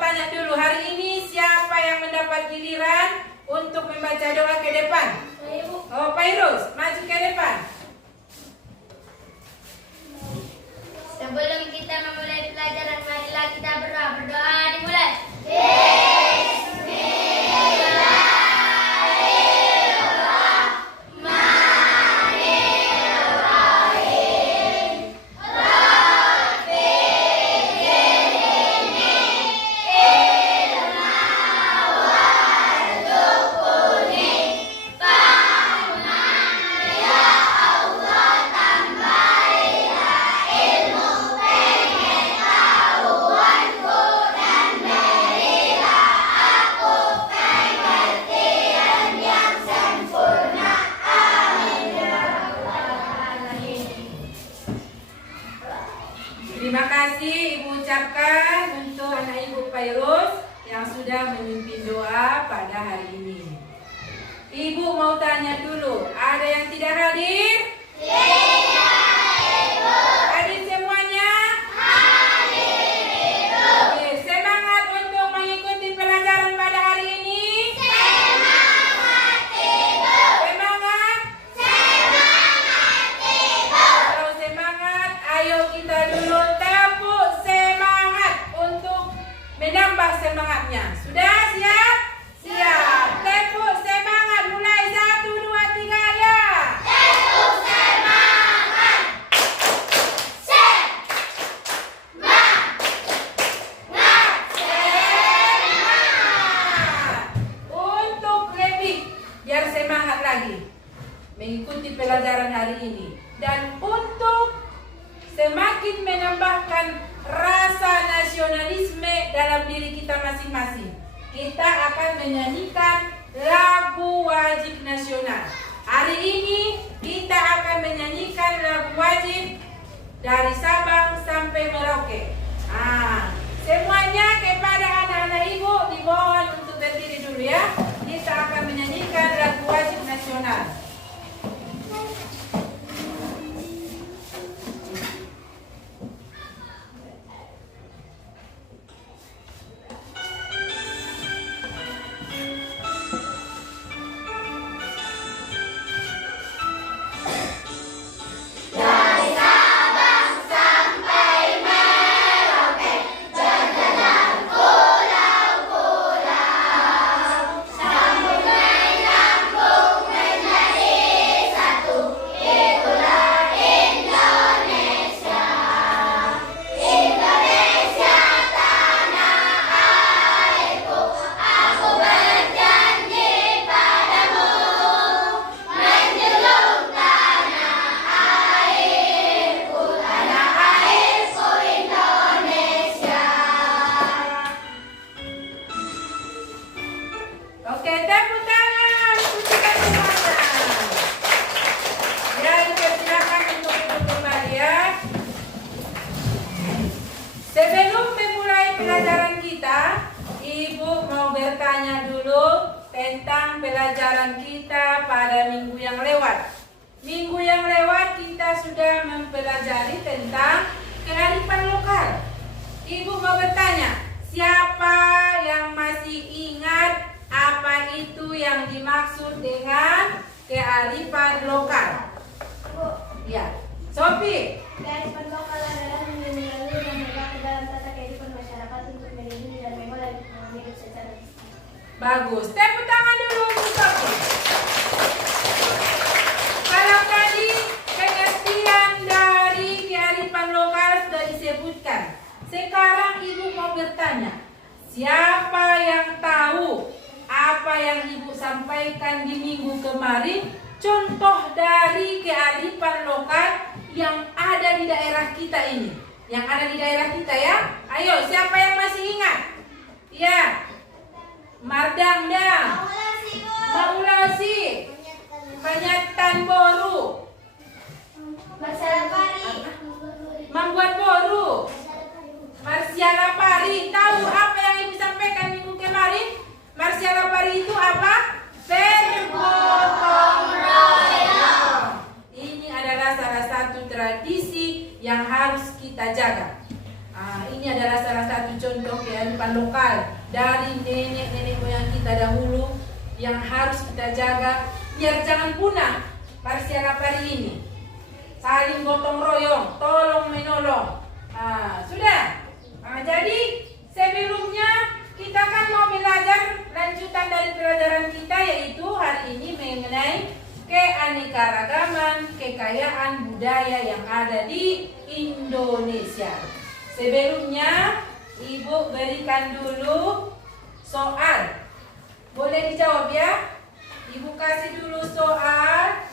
mau tanya dulu, hari ini siapa yang mendapat giliran untuk membaca doa ke depan? Oh, Pak Irus, maju ke depan. Sebelum kita memulai pelajaran, marilah kita berdoa. Berdoa dimulai. Terima kasih Ibu ucapkan untuk anak Ibu Pak Irus yang sudah memimpin doa pada hari ini. Ibu mau tanya dulu, ada yang tidak hadir? Hadir semuanya? Oke, semangat untuk mengikuti pelajaran pada hari ini. Semangat? Kalau semangat, ayo kita dulu tepuk semangat untuk menambah semangatnya. Sudah siap? Siap. Tepuk semangat mulai 1, 2, 3 ya. Tepuk semangat. Semangat. Untuk lebih biar semangat lagi mengikuti pelajaran hari ini, dan untuk semakin menambahkan rasa nasionalisme dalam diri kita masing-masing, kita akan menyanyikan lagu wajib nasional. Hari ini kita akan menyanyikan lagu wajib dari Sabang sampai Merauke. Semuanya kepada anak-anak ibu dimohon untuk berdiri dulu ya. Kita akan menyanyikan lagu wajib nasional. Oke, tepuk tangan, pujikan semuanya. Ya, dipersilakan untuk duduk kembali ya. Sebelum memulai pelajaran kita, Ibu mau bertanya dulu tentang pelajaran kita pada minggu yang lewat. Minggu yang lewat kita sudah mempelajari tentang kearifan lokal. Ibu mau bertanya, siapa yang masih ingat apa itu yang dimaksud dengan kearifan lokal? Ya, Sophie. Kearifan lokal adalah nilai-nilai yang terdapat dalam tata kehidupan masyarakat untuk melindungi dan mengelola hidup secara bersama. Bagus. Tepuk tangan dulu untuk Sophie. Kalau tadi pengertian dari kearifan lokal sudah disebutkan, sekarang Ibu mau bertanya, siapa yang tahu apa yang Ibu sampaikan di minggu kemarin, contoh dari kearifan lokal yang ada di daerah kita ini, yang ada di daerah kita ya? Ayo, siapa yang masih ingat? Ya, Mardangdang, Maulasi, Penyatan Boru, membuat boru, Marsiala Pari. Tahu apa yang Ibu sampaikan minggu kemarin? Marsiala Pari itu apa? Bergotong royong. Ini adalah salah satu tradisi yang harus kita jaga. ini adalah salah satu contoh kearifan lokal dari nenek-nenek moyang kita dahulu yang harus kita jaga biar jangan punah masyarakat hari ini. Saling gotong royong, tolong menolong. Sudah. Jadi sebelumnya kita kan mau belajar lanjutan dari pelajaran kita, yaitu hari ini mengenai keanekaragaman, kekayaan budaya yang ada di Indonesia. Sebelumnya Ibu berikan dulu soal. Boleh dijawab ya? Ibu kasih dulu soal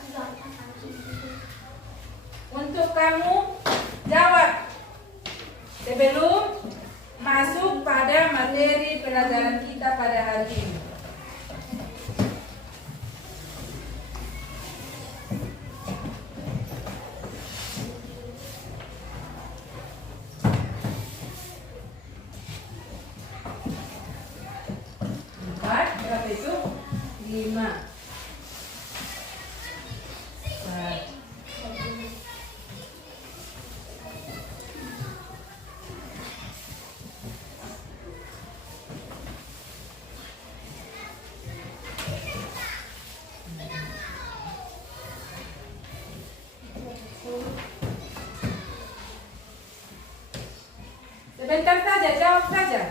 untuk kamu jawab sebelum masuk pada materi pelajaran kita pada hari ini. Berapa itu? 5. Sebentar saja, jawab saja.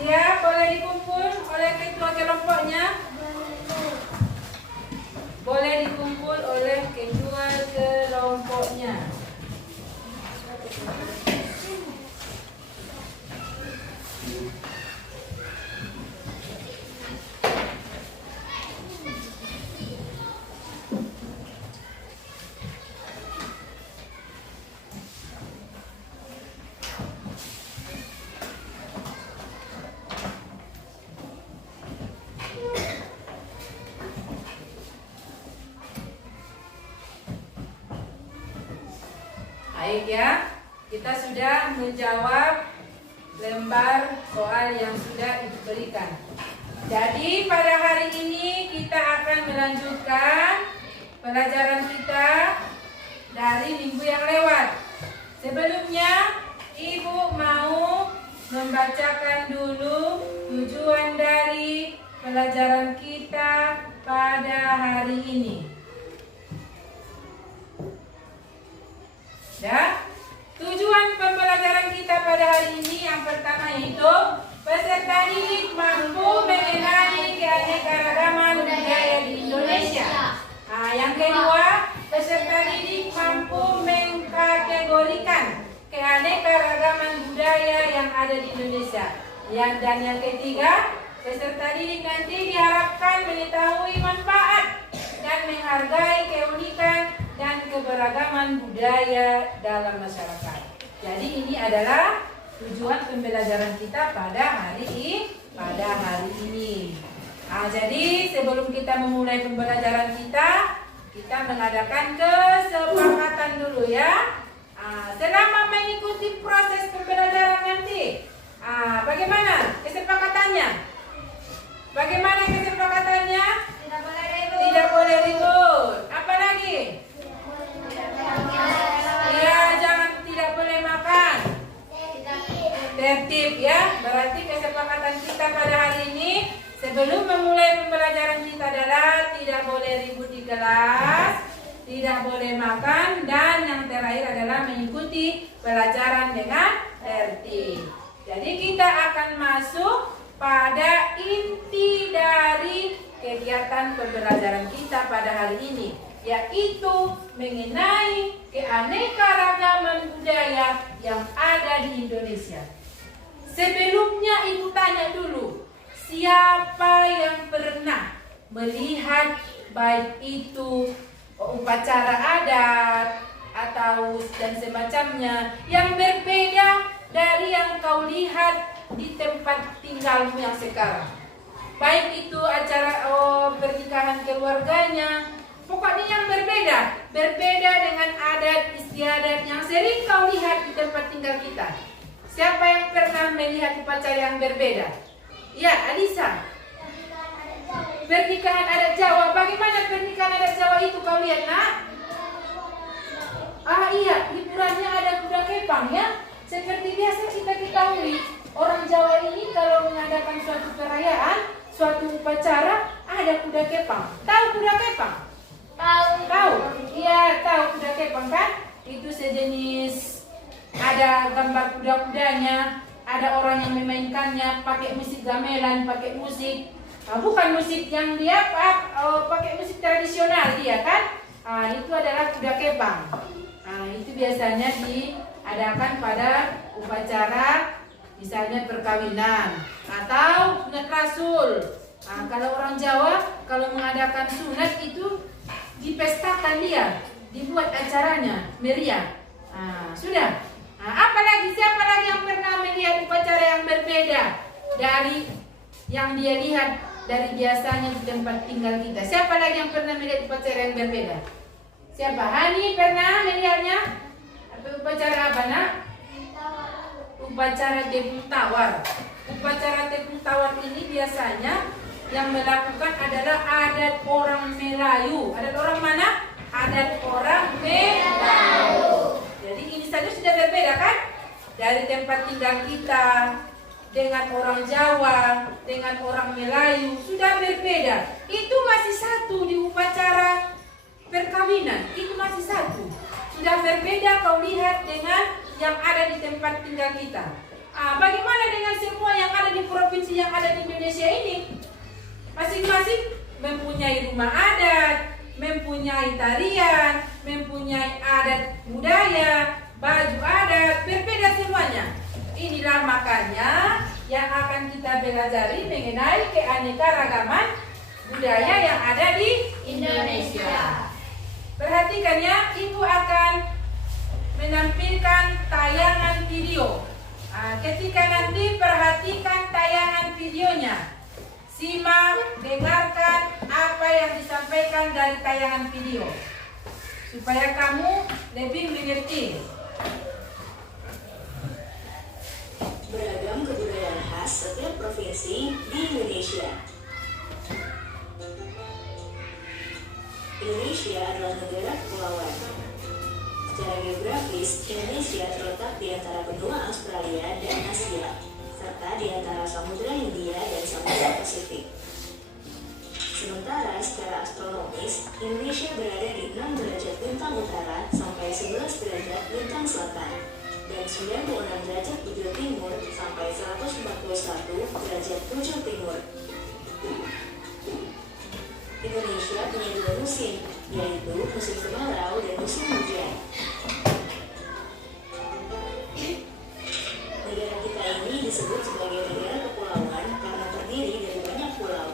Siap, boleh dikumpul oleh ketua kelompoknya. Boleh dikumpul oleh ketua kelompoknya. Baik ya, kita sudah menjawab lembar soal yang sudah diberikan. Jadi pada hari ini kita akan melanjutkan pelajaran kita dari minggu yang lewat. Sebelumnya Ibu mau membacakan dulu tujuan dari pelajaran kita pada hari ini. Ya, tujuan pembelajaran kita pada hari ini yang pertama yaitu peserta didik mampu mengenali keanekaragaman budaya di Indonesia. Yang kedua, peserta didik mampu mengkategorikan keanekaragaman budaya yang ada di Indonesia. Dan yang ketiga, peserta didik nanti diharapkan mengetahui manfaat dan menghargai keunikan dan keberagaman budaya dalam masyarakat. Jadi ini adalah tujuan pembelajaran kita pada hari ini. Jadi sebelum kita memulai pembelajaran kita mengadakan kesepakatan dulu ya. Selama mengikuti proses pembelajaran nanti, bagaimana kesepakatannya? Bagaimana kesepakatannya? Tidak boleh ribut. Apa lagi? Ya, jangan tidak boleh makan. Tertib ya. Berarti kesepakatan kita pada hari ini sebelum memulai pembelajaran kita adalah tidak boleh ribut di kelas, tidak boleh makan, dan yang terakhir adalah mengikuti pelajaran dengan tertib. Jadi kita akan masuk pada inti dari kegiatan pembelajaran kita pada hari ini, yaitu mengenai keanekaragaman budaya yang ada di Indonesia. Sebelumnya Ibu tanya dulu, siapa yang pernah melihat baik itu upacara adat atau dan semacamnya yang berbeda dari yang kau lihat di tempat tinggalmu yang sekarang? Baik itu acara pernikahan keluarganya, pokoknya yang berbeda dengan adat istiadat yang sering kau lihat di tempat tinggal kita. Siapa yang pernah melihat upacara yang berbeda? Ya, Alisa. Pernikahan adat Jawa. Bagaimana pernikahan adat Jawa itu kau lihat, nak? Iya, hiburannya ada kuda kepang ya. Seperti biasa kita ketahui, orang Jawa ini kalau mengadakan suatu perayaan, suatu upacara, ada kuda kepang. Tahu kuda kepang? Tahu? Iya, tahu kuda kepang kan? Itu sejenis, ada gambar kuda-kudanya, ada orang yang memainkannya, pakai musik gamelan, pakai musik. Bukan musik yang dia pakai musik tradisional dia kan? Itu adalah kuda kepang. Itu biasanya diadakan pada upacara misalnya perkawinan atau sunat rasul. Kalau orang Jawa kalau mengadakan sunat itu dipestakan dia, dibuat acaranya meriah. Sudah. Apalagi siapa lagi yang pernah melihat upacara yang berbeda dari yang dia lihat dari biasanya di tempat tinggal kita? Siapa lagi yang pernah melihat upacara yang berbeda? Siapa? Hani pernah melihatnya? Atau upacara apa nak? Upacara tepung tawar. Upacara tepung tawar ini biasanya yang melakukan adalah adat orang Melayu. Adat orang mana? Adat orang Melayu. Jadi ini saja sudah berbeda kan? Dari tempat tinggal kita dengan orang Jawa, dengan orang Melayu sudah berbeda. Itu masih satu di upacara perkawinan. Itu masih satu. Sudah berbeda kau lihat dengan yang ada di tempat tinggal kita. Bagaimana dengan semua yang ada di provinsi yang ada di Indonesia ini? Masing-masing mempunyai rumah adat, mempunyai tarian, mempunyai adat budaya, baju adat, berbeda semuanya. Inilah makanya yang akan kita pelajari mengenai keanekaragaman budaya yang ada di Indonesia. Perhatikan ya, Ibu akan menampilkan tayangan video. Ketika nanti perhatikan tayangan videonya. Simak, dengarkan apa yang disampaikan dari tayangan video. Supaya kamu lebih mengerti. Beragam kebudayaan khas setiap provinsi di Indonesia. Indonesia adalah negara kepulauan. Secara geografis, Indonesia terletak di antara benua Australia dan Asia, serta di antara Samudra Hindia dan Samudra Pasifik. Sementara secara astronomis, Indonesia berada di 6 derajat lintang utara sampai 11 derajat lintang selatan, dan 96 derajat bujur timur sampai 141 derajat bujur timur. Indonesia punya 2 musim, yaitu musim kemarau dan musim hujan. Negara kita ini disebut sebagai negara kepulauan karena terdiri dari banyak pulau.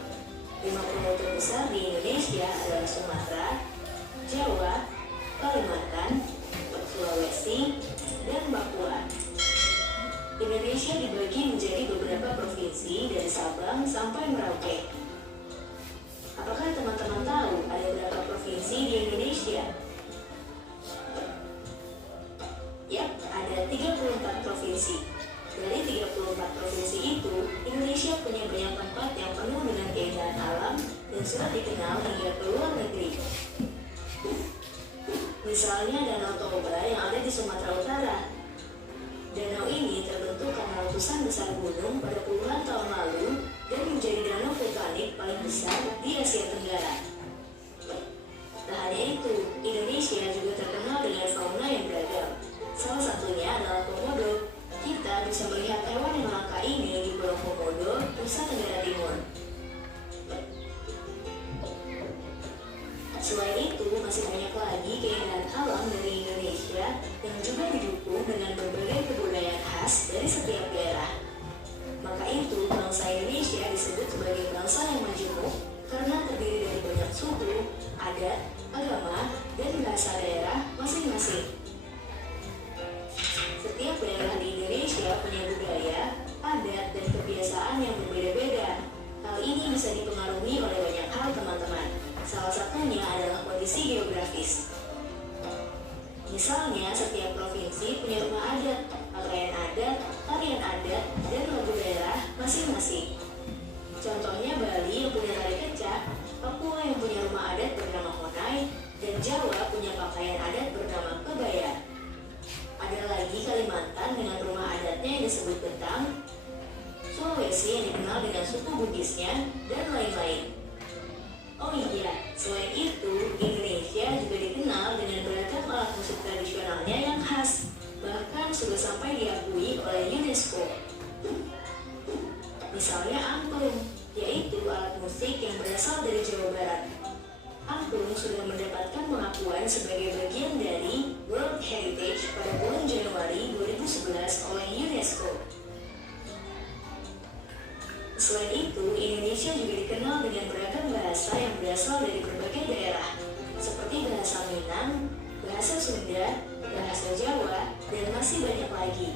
5 pulau terbesar di Indonesia adalah Sumatera, Jawa, Kalimantan, Sulawesi, dan Papua. Indonesia dibagi menjadi beberapa provinsi dari Sabang sampai Merauke. Apakah teman-teman tahu ada berapa provinsi di Indonesia? Yap, ada 34 provinsi. Dari 34 provinsi itu, Indonesia punya banyak tempat yang penuh dengan keindahan alam dan sudah dikenal hingga ke luar negeri. Misalnya Danau Toba yang ada di Sumatera Utara. Danau ini terbentuk karena letusan besar gunung pada puluhan tahun lalu dan menjadi danau vulkanik paling besar di Asia Tenggara. Tak hanya itu, Indonesia juga terkenal dengan fauna yang beragam. Salah satunya adalah komodo. Kita bisa melihat hewan yang langka ini di Pulau Komodo, Nusa Tenggara Timur. Selain itu, masih banyak lagi keindahan alam dari Indonesia yang juga didukung dengan berbagai kebudayaan khas dari setiap daerah. Maka itu, bangsa Indonesia disebut sebagai bangsa yang majemuk karena terdiri dari banyak suku, adat, agama, dan bahasa daerah masing-masing. Setiap daerah di Indonesia punya budaya, adat, dan kebiasaan yang berbeda-beda. Hal ini bisa dipengaruhi oleh banyak hal, teman-teman. Salah satunya adalah kondisi geografis. Misalnya, setiap provinsi punya rumah adat, pakaian adat, tarian adat, dan lagu daerah masing-masing. Contohnya Bali yang punya tari kecak, Papua yang punya rumah adat bernama Honai, dan Jawa punya pakaian adat bernama kebaya. disebut Bentang, Sulawesi yang dikenal dengan suku Bugisnya, dan lain-lain. Oh iya, selain itu, Indonesia juga dikenal dengan beragam alat musik tradisionalnya yang khas, bahkan sudah sampai diakui oleh UNESCO. Misalnya angklung, yaitu alat musik yang berasal dari Jawa Barat. Angklung sudah mendapatkan pengakuan sebagai bagian dari World Heritage pada bulan Januari 2011 oleh UNESCO. Selain itu, Indonesia juga dikenal dengan beragam bahasa yang berasal dari berbagai daerah, seperti bahasa Minang, bahasa Sunda, bahasa Jawa, dan masih banyak lagi.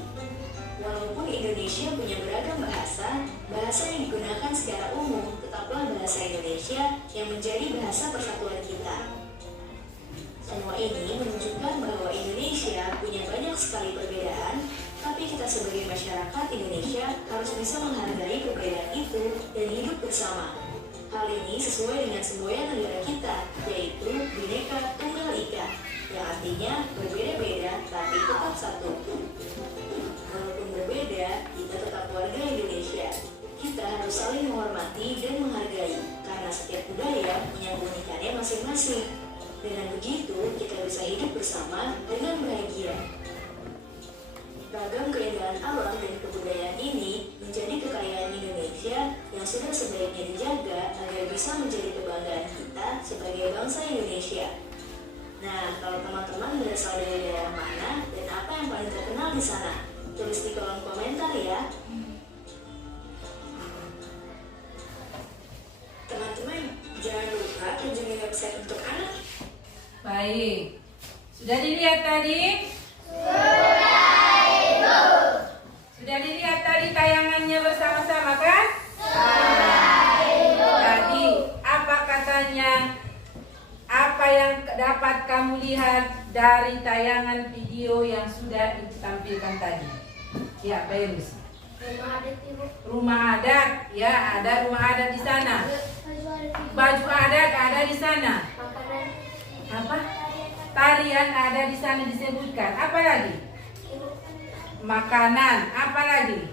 Walaupun Indonesia punya beragam bahasa, bahasa yang digunakan secara umum tetaplah bahasa Indonesia yang menjadi bahasa persatuan kita. Semua ini menunjukkan bahwa Indonesia punya banyak sekali perbedaan, tapi kita sebagai masyarakat Indonesia harus bisa menghargai perbedaan itu dan hidup bersama. Hal ini sesuai dengan semboyan negara kita, yaitu Bhinneka Tunggal Ika, yang artinya berbeda-beda tapi tetap satu. Walaupun berbeda, kita tetap warga Indonesia. Kita harus saling menghormati dan menghargai, karena setiap budaya punya keunikannya masing-masing. Dengan begitu, kita bisa hidup bersama dengan bahagia. Ragam keindahan alam dan kebudayaan ini menjadi kekayaan Indonesia yang sudah sebaiknya dijaga agar bisa menjadi kebanggaan kita sebagai bangsa Indonesia. Nah, kalau teman-teman berasal dari daerah mana dan apa yang paling terkenal di sana? Tulis di kolom komentar ya. Teman-teman, jangan lupa kunjungi website untuk anak. Baik. Sudah dilihat tadi? Sudah dilihat tadi tayangannya bersama-sama kan? Jadi, apa katanya? Apa yang dapat kamu lihat dari tayangan video yang sudah ditampilkan tadi? Ya, Pak Yunus. Rumah adat, Ibu. Rumah adat, ya, ada rumah adat di sana. Baju adat ada di sana. Makanan. Apa? Tarian ada di sana disebutkan. Apa lagi? Makanan. Apa lagi?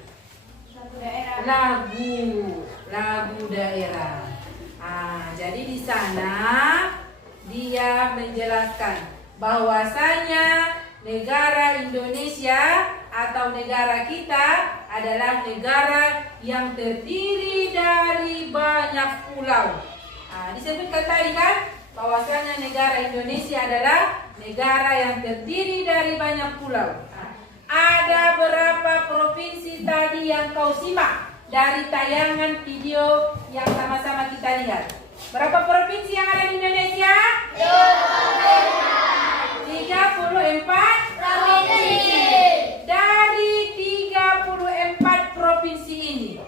Lagu daerah. Jadi di sana dia menjelaskan bahwasanya negara Indonesia atau negara kita adalah negara yang terdiri dari banyak pulau. Disebutkan tadi kan bahwasanya negara Indonesia adalah negara yang terdiri dari banyak pulau. Ada berapa provinsi tadi yang kau simak dari tayangan video yang sama-sama kita lihat? Berapa provinsi yang ada di Indonesia? 34 provinsi. Dari 34 provinsi ini,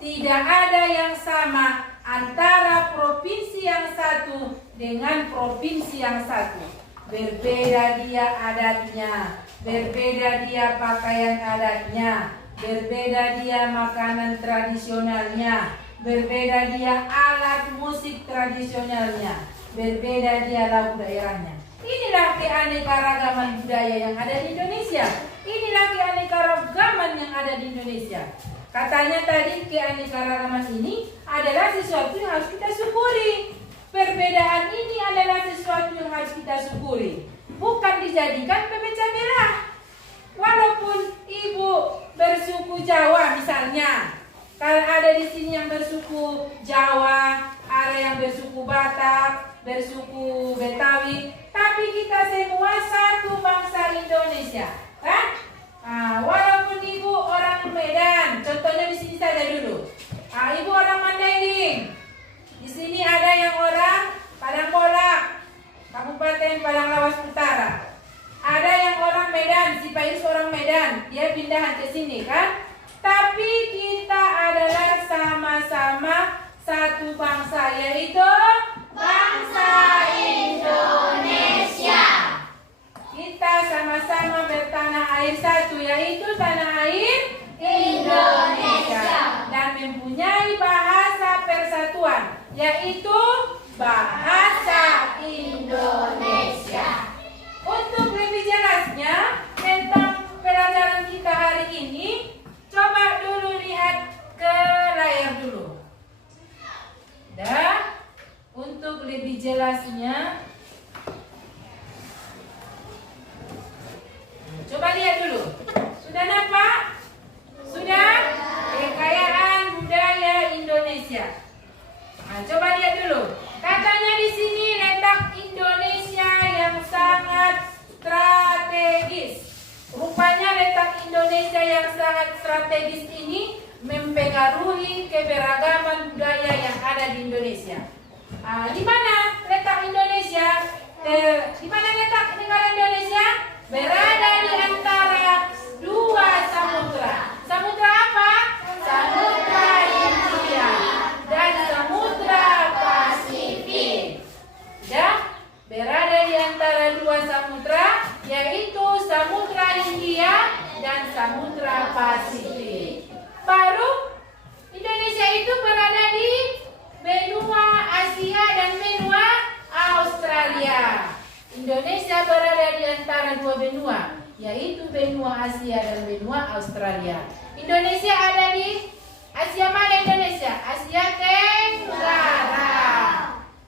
tidak ada yang sama antara provinsi yang satu dengan provinsi yang satu. Berbeda dia adatnya, berbeda dia pakaian adatnya, berbeda dia makanan tradisionalnya, berbeda dia alat musik tradisionalnya, berbeda dia lagu daerahnya. Inilah keanekaragaman budaya yang ada di Indonesia. Inilah keanekaragaman yang ada di Indonesia. Katanya tadi keanekaragaman ini adalah sesuatu yang harus kita syukuri. Perbedaan ini adalah sesuatu yang harus kita syukuri. Bukan dijadikan pemecah belah. Walaupun ibu bersuku Jawa misalnya, kalau ada di sini yang bersuku Jawa, ada yang bersuku Batak, bersuku Betawi, tapi kita semua satu bangsa Indonesia, kan? Walaupun ibu orang Medan, contohnya di sini saja dulu. Ibu orang Mandailing, di sini ada yang orang Padang Bolak, Kabupaten Padang Lawas Utara. Ada yang orang Medan, si Pak Yus orang Medan, dia pindahan ke sini kan? Tapi kita adalah sama-sama satu bangsa, yaitu bangsa Indonesia. Kita sama-sama bertanah air satu, yaitu tanah air Indonesia. Dan mempunyai bahasa persatuan, yaitu bahasa Indonesia. Untuk lebih jelasnya tentang pelajaran kita hari ini, jelasnya. Coba lihat dulu. Sudah nampak? Sudah? Kekayaan budaya Indonesia. Nah, coba lihat dulu. Katanya di sini letak Indonesia yang sangat strategis. Rupanya letak Indonesia yang sangat strategis ini mempengaruhi keberagaman budaya yang ada di Indonesia. Di mana letak Indonesia? Di mana letak negara Indonesia? Berada di antara dua samudra. Samudra apa? Samudra Hindia dan Samudra Pasifik. Ya, berada di antara dua samudra, yaitu Samudra Hindia dan Samudra Pasifik. Baru Indonesia itu berada di benua Asia dan benua Australia. Indonesia berada di antara dua benua, yaitu benua Asia dan benua Australia. Indonesia ada di Asia mana Indonesia? Asia Tenggara.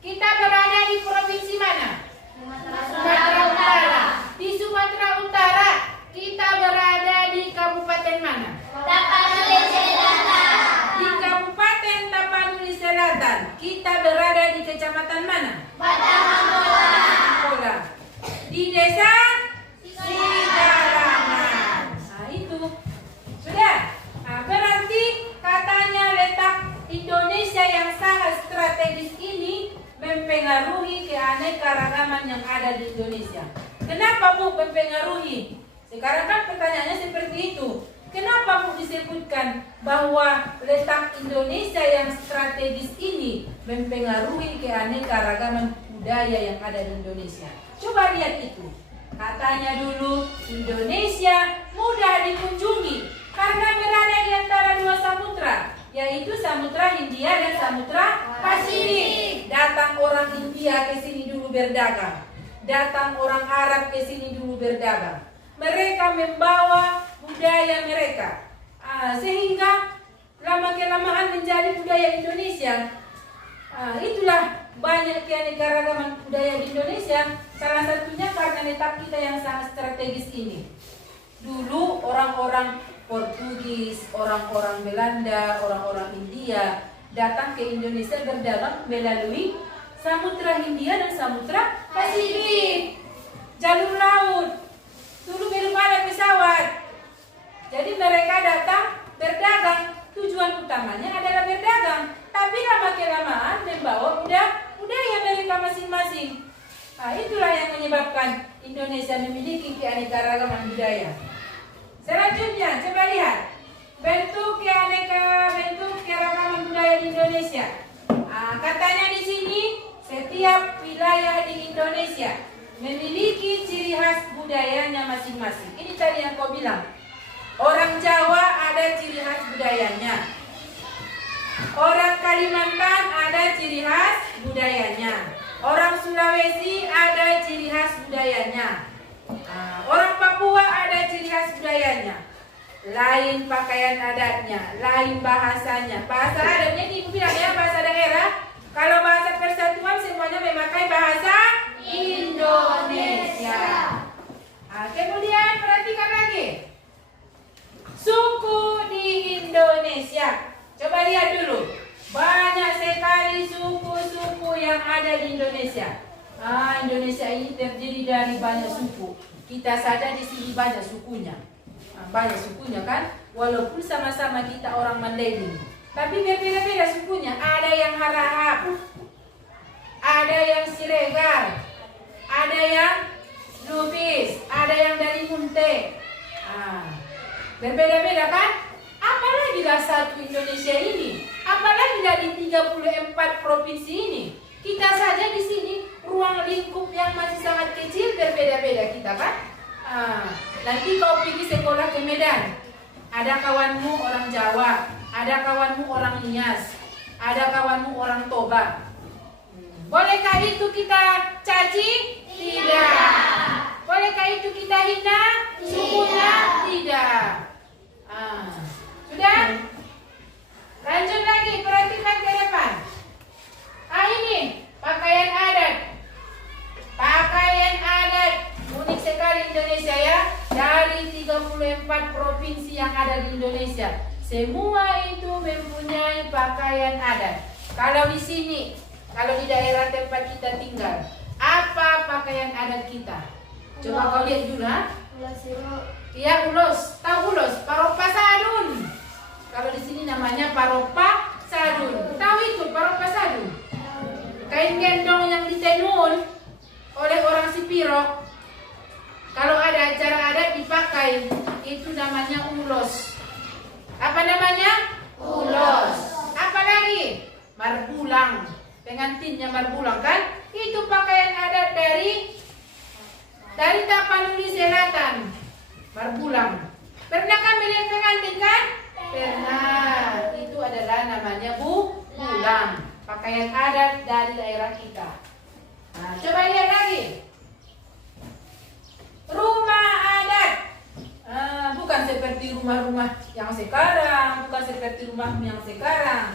Kita berada di provinsi mana? Sumatera Utara. Di Sumatera Utara kita berada di kabupaten mana? Tapanuli Selatan. Di Kabupaten Tapanuli Selatan. Kita berada di kecamatan mana? Batangan. Di desa Sigalangan. Nah, itu sudah. Nah, berarti katanya letak Indonesia yang sangat strategis ini mempengaruhi keanekaragaman yang ada di Indonesia. Kenapa Bu mempengaruhi? Sekarang kan pertanyaannya seperti itu. Kenapa Bu disebutkan bahwa letak Indonesia yang strategis ini mempengaruhi keanekaragaman budaya yang ada di Indonesia? Coba lihat itu. Katanya dulu Indonesia mudah dikunjungi karena berada di antara dua samudra, yaitu Samudra Hindia dan Samudra Pasifik. Datang orang India ke sini dulu berdagang. Datang orang Arab ke sini dulu berdagang. Mereka membawa budaya mereka, sehingga lama-kelamaan menjadi budaya Indonesia. Itulah banyak keanekaragaman budaya di Indonesia. Salah satunya karena letak kita yang sangat strategis ini. Dulu orang-orang Portugis, orang-orang Belanda, orang-orang India datang ke Indonesia berdagang melalui Samudra Hindia dan Samudra Pasifik. Jalur laut. Dulu belum ada pesawat. Jadi mereka datang berdagang. Tujuan utamanya adalah berdagang. Tapi lama-kelamaan membawa budaya mereka masing-masing. Itulah yang menyebabkan Indonesia memiliki keanekaragaman budaya. Selanjutnya, coba lihat bentuk keragaman budaya di Indonesia. Katanya di sini setiap wilayah di Indonesia memiliki ciri khas budayanya masing-masing. Ini tadi yang kau bilang. Orang Jawa ada ciri khas budayanya. Orang Kalimantan ada ciri khas budayanya. Orang Sulawesi ada ciri khas budayanya. Orang Papua ada ciri khas budayanya. Lain pakaian adatnya, lain bahasanya. Bahasa adatnya ibu bilang ya, bahasa daerah. Kalau bahasa persatuan semuanya memakai bahasa Indonesia. Kemudian perhatikan lagi. Suku di Indonesia. Coba lihat dulu. Banyak sekali suku-suku yang ada di Indonesia. Indonesia ini terdiri dari banyak suku. Kita saja di sini banyak sukunya. Banyak sukunya kan? Walaupun sama-sama kita orang Mandailing, tapi berbeda-beda sukunya. Ada yang Harahap, ada yang Siregar, ada yang Lubis, ada yang dari Munte. Berbeda-beda kan? Apalagi dah satu Indonesia ini, apalagi dari 34 provinsi ini. Kita saja di sini ruang lingkup yang masih sangat kecil, berbeda-beda kita kan? Nanti kau pergi sekolah ke Medan, ada kawanmu orang Jawa, ada kawanmu orang Nias, ada kawanmu orang Toba. Bolehkah itu kita caci? Tidak. Bolehkah itu kita hina sukunya? Tidak. Sudah? Lanjut lagi, perhatikan ke depan. Ini pakaian adat. Indonesia. Semua itu mempunyai pakaian adat. Kalau di sini, kalau di daerah tempat kita tinggal, apa pakaian adat kita? Coba kau lihat dulu, ha? Ulos itu. Iya, ulos. Tahu ulos? Paropa sadun. Kalau di sini namanya paropa sadun. Tahu itu paropa sadun? Kain gendong yang ditenun oleh orang Sipiro. Kalau ada acara adat dipakai, itu namanya ulos. Apa namanya? Ulos. Apa lagi? Marbulang. Pengantinnya marbulang kan? Itu pakaian adat dari Tapanuli Selatan. Marbulang. Pernah kan melihat pengantin kan? Pernah. Itu adalah namanya bulang. Pakaian adat dari daerah kita. Nah, coba lihat lagi. Rumah adat. Bukan seperti rumah-rumah yang sekarang, bukan seperti rumah yang sekarang.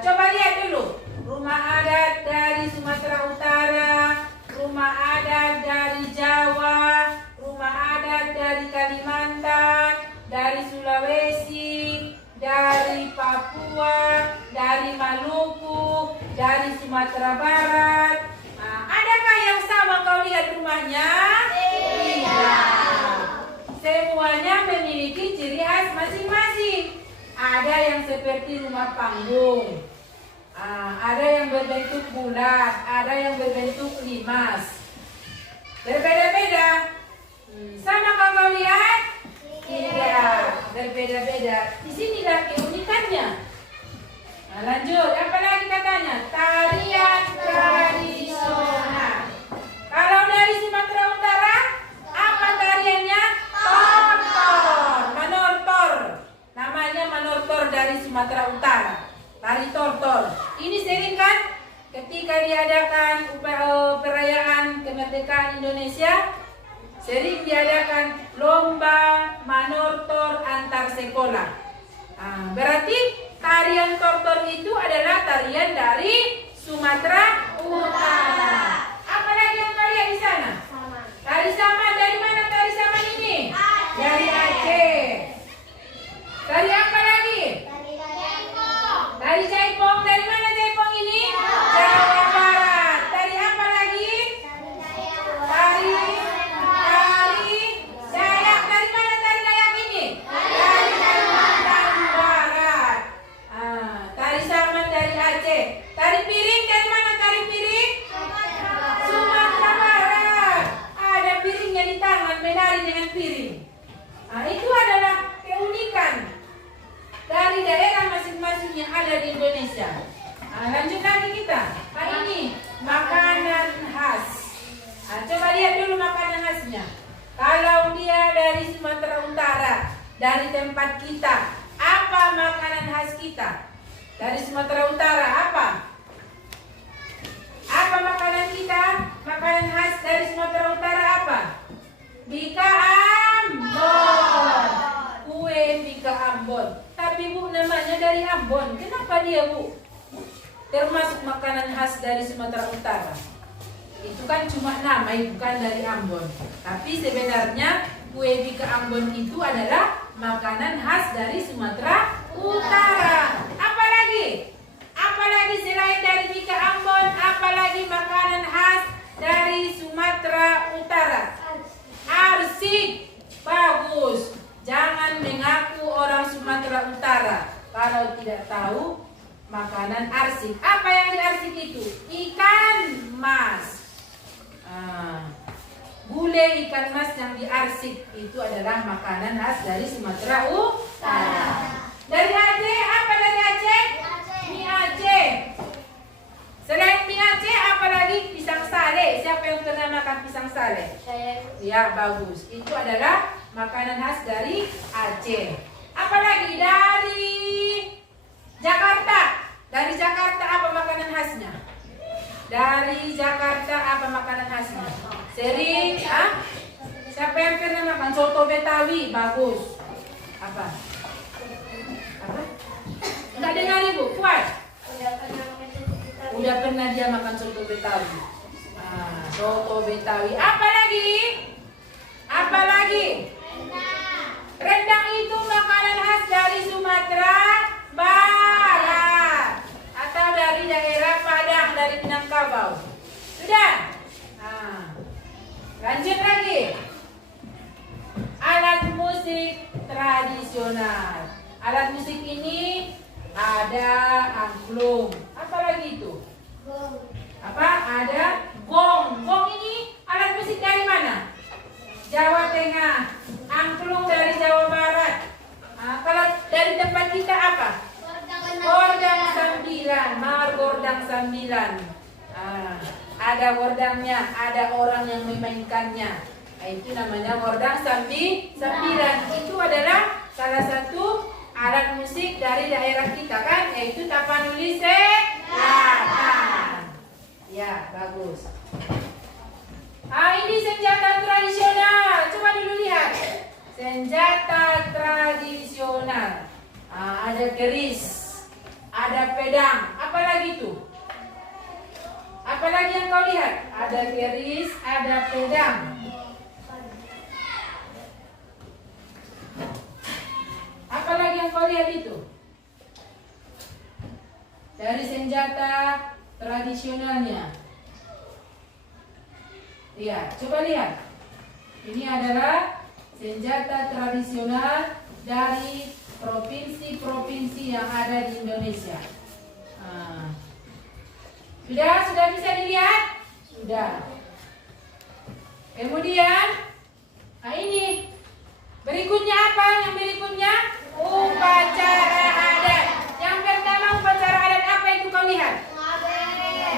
Coba lihat dulu. Rumah adat dari Sumatera Utara, rumah adat dari Jawa, rumah adat dari Kalimantan, dari Sulawesi, dari Papua, dari Maluku, dari Sumatera Barat. Adakah yang sama kau lihat rumahnya? Tidak. Semuanya memiliki ciri khas masing-masing. Ada yang seperti rumah panggung, ada yang berbentuk bulat, ada yang berbentuk limas. Berbeda-beda. Sama kau lihat? Tidak. Berbeda-beda. Di sinilah keunikannya. Lanjut. Apa lagi katanya? Tarian tradisional. Kalau dari Sumatera Utara, apa tariannya? Tortor. Manortor. Namanya manortor dari Sumatera Utara. Tari tortor. Ini sering kan ketika diadakan perayaan kemerdekaan Indonesia, sering diadakan lomba manortor antar sekolah. Berarti tarian tortor itu adalah tarian dari Sumatera Utara. Apa lagi yang kalian di sana? Tari saman dari mana tari saman ini? Dari Aceh. Tari apa lagi? Tari jaipong. Dari mana jaipong ini? Jawa Barat. Tari apa lagi? Tari Dayak. Dari mana tari Dayak ini? Dari Kalimantan Barat. Tari saman dari Aceh. Tari piring dari mana tari piring? Sumatera Barat. Ada piringnya di tangan, menari dengan piring. Itu adalah keunikan dari daerah masing-masing yang ada di Indonesia. Lanjut lagi kita. Ini makanan khas. Coba lihat dulu makanan khasnya. Kalau dia dari Sumatera Utara, dari tempat kita, apa makanan khas kita? Dari Sumatera Utara apa? Apa makanan kita? Makanan khas dari Sumatera Utara apa? Bika Ambon. Kue Bika Ambon. Tapi Bu, namanya dari Ambon. Kenapa dia Bu termasuk makanan khas dari Sumatera Utara? Itu kan cuma nama, bukan dari Ambon. Tapi sebenarnya kue Bika Ambon itu adalah makanan khas dari Sumatera Utara. Apalagi? Apalagi selain dari Bika Ambon? Apalagi makanan khas dari Sumatera Utara? Arsik. Bagus. Jangan mengaku orang Sumatera Utara kalau tidak tahu makanan arsik. Apa yang di arsik itu? Ikan mas. Gulai ikan mas yang di arsik itu adalah makanan khas dari Sumatera Utara. Dari Aceh, apa dari Aceh? Mie Aceh. Selain mie Aceh, apa lagi? Pisang sale. Siapa yang pernah makan pisang sale? Saya. Ya, bagus. Itu adalah makanan khas dari Aceh. Apalagi dari Jakarta. Dari Jakarta apa makanan khasnya? Dari Jakarta apa makanan khasnya? Sering, siapa yang pernah makan soto Betawi? Bagus. Apa? Apa? Enggak dengar Ibu, Fuad? Udah pernah dia makan soto Betawi. Soto Betawi. Apa lagi? Apa lagi? Rendang itu makanan khas dari ada angklung. Apa lagi itu? Gong. Apa? Ada gong. Gong ini alat musik dari mana? Jawa Tengah. Angklung dari Jawa Barat. Kalau dari tempat kita apa? Gordang sambilan. Gordang sambilan. Ada gordangnya, ada orang yang memainkannya. Itu namanya gordang sambilan. Itu adalah salah satu alat musik dari daerah kita kan, yaitu Tapanuli Selatan. Ya, bagus. Ini senjata tradisional. Coba dulu lihat. Senjata tradisional. Ada keris, ada pedang. Apa lagi tuh? Apa lagi yang kau lihat? Ada keris, ada pedang. Apa lagi yang kau lihat itu? Dari senjata tradisionalnya. Lihat, coba lihat. Ini adalah senjata tradisional dari provinsi-provinsi yang ada di Indonesia. Sudah bisa dilihat? Sudah. Kemudian, ini. Berikutnya apa? Yang berikutnya upacara adat. Yang pertama upacara adat apa itu kau lihat?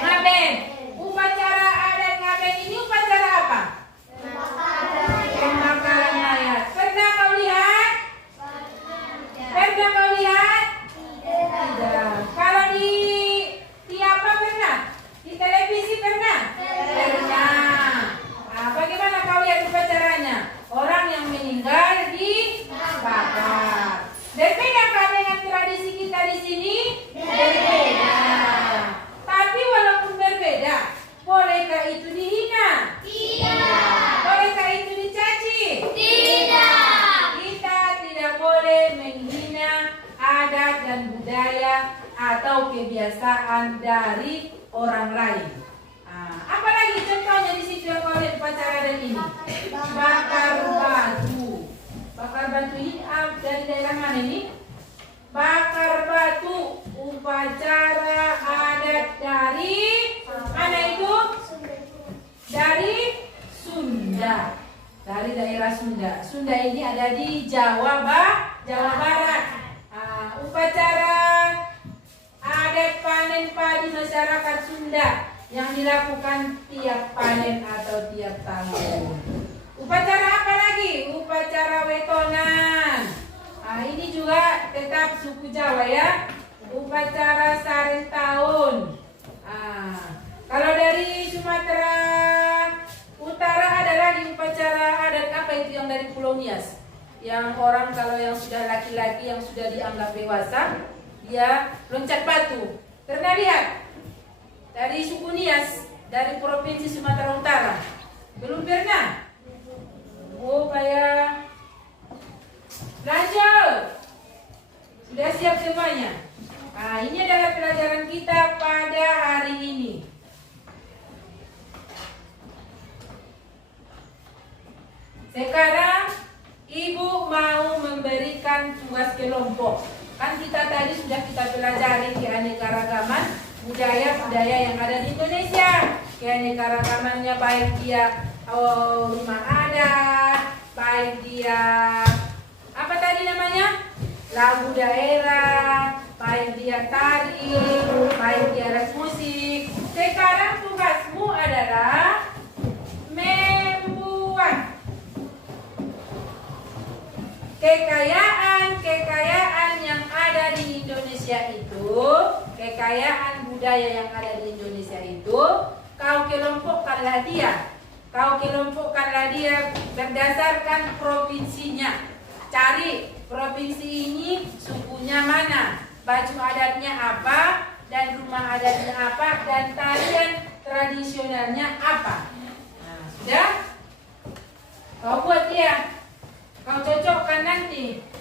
Ngaben. Upacara adat ngaben ini upacara apa? Pembakaran mayat. Pernah kau lihat? Pernah kau lihat? Tidak. Kalau di apa pernah? Di televisi pernah? Pernah. Bagaimana kau lihat upacaranya? Orang yang meninggal dibakar. Berbedakah dengan tradisi kita di sini? Berbeda. Tapi walaupun berbeda, bolehkah itu dihina? Tidak. Bolehkah itu dicaci? Tidak. Kita tidak boleh menghina adat dan budaya atau kebiasaan dari orang lain. Apalagi contohnya di situ yang kau lihat upacara dan ini? Bakar batu. Bakar batu ini dari daerah mana ini? Bakar batu, upacara adat dari mana itu? Dari Sunda. Dari daerah Sunda. Sunda ini ada di Jawa Barat. Upacara adat panen padi masyarakat Sunda yang dilakukan tiap panen atau tiap tahun. Upacara apa lagi? Upacara wetonan. Ini juga tetap suku Jawa ya. Upacara sareng tahun. Kalau dari Sumatera Utara ada lagi upacara adat apa itu yang dari Pulau Nias? Yang orang kalau yang sudah laki-laki yang sudah dianggap dewasa, dia loncat batu. Pernah lihat? Dari suku Nias, dari provinsi Sumatera Utara. Belum pernah? Oh, kayak lanjut. Sudah siap semuanya? Ini adalah pelajaran kita pada hari ini. Sekarang Ibu mau memberikan tugas kelompok. Kan kita tadi sudah kita pelajari keanekaragaman budaya-budaya yang ada di Indonesia. Keanekaragamannya baik dia rumah adat, baik dia apa tadi namanya? Lagu daerah, baik dia tari, baik dia alat musik. Sekarang tugasmu adalah membuat kekayaan yang ada di Indonesia itu, kekayaan budaya yang ada di Indonesia itu, kau kelompokkanlah dia. Kau kelompokkanlah dia berdasarkan provinsinya. Cari provinsi ini sukunya mana, baju adatnya apa, dan rumah adatnya apa, dan tarian tradisionalnya apa. Sudah? Kau buat dia. Kau cocokkan nanti.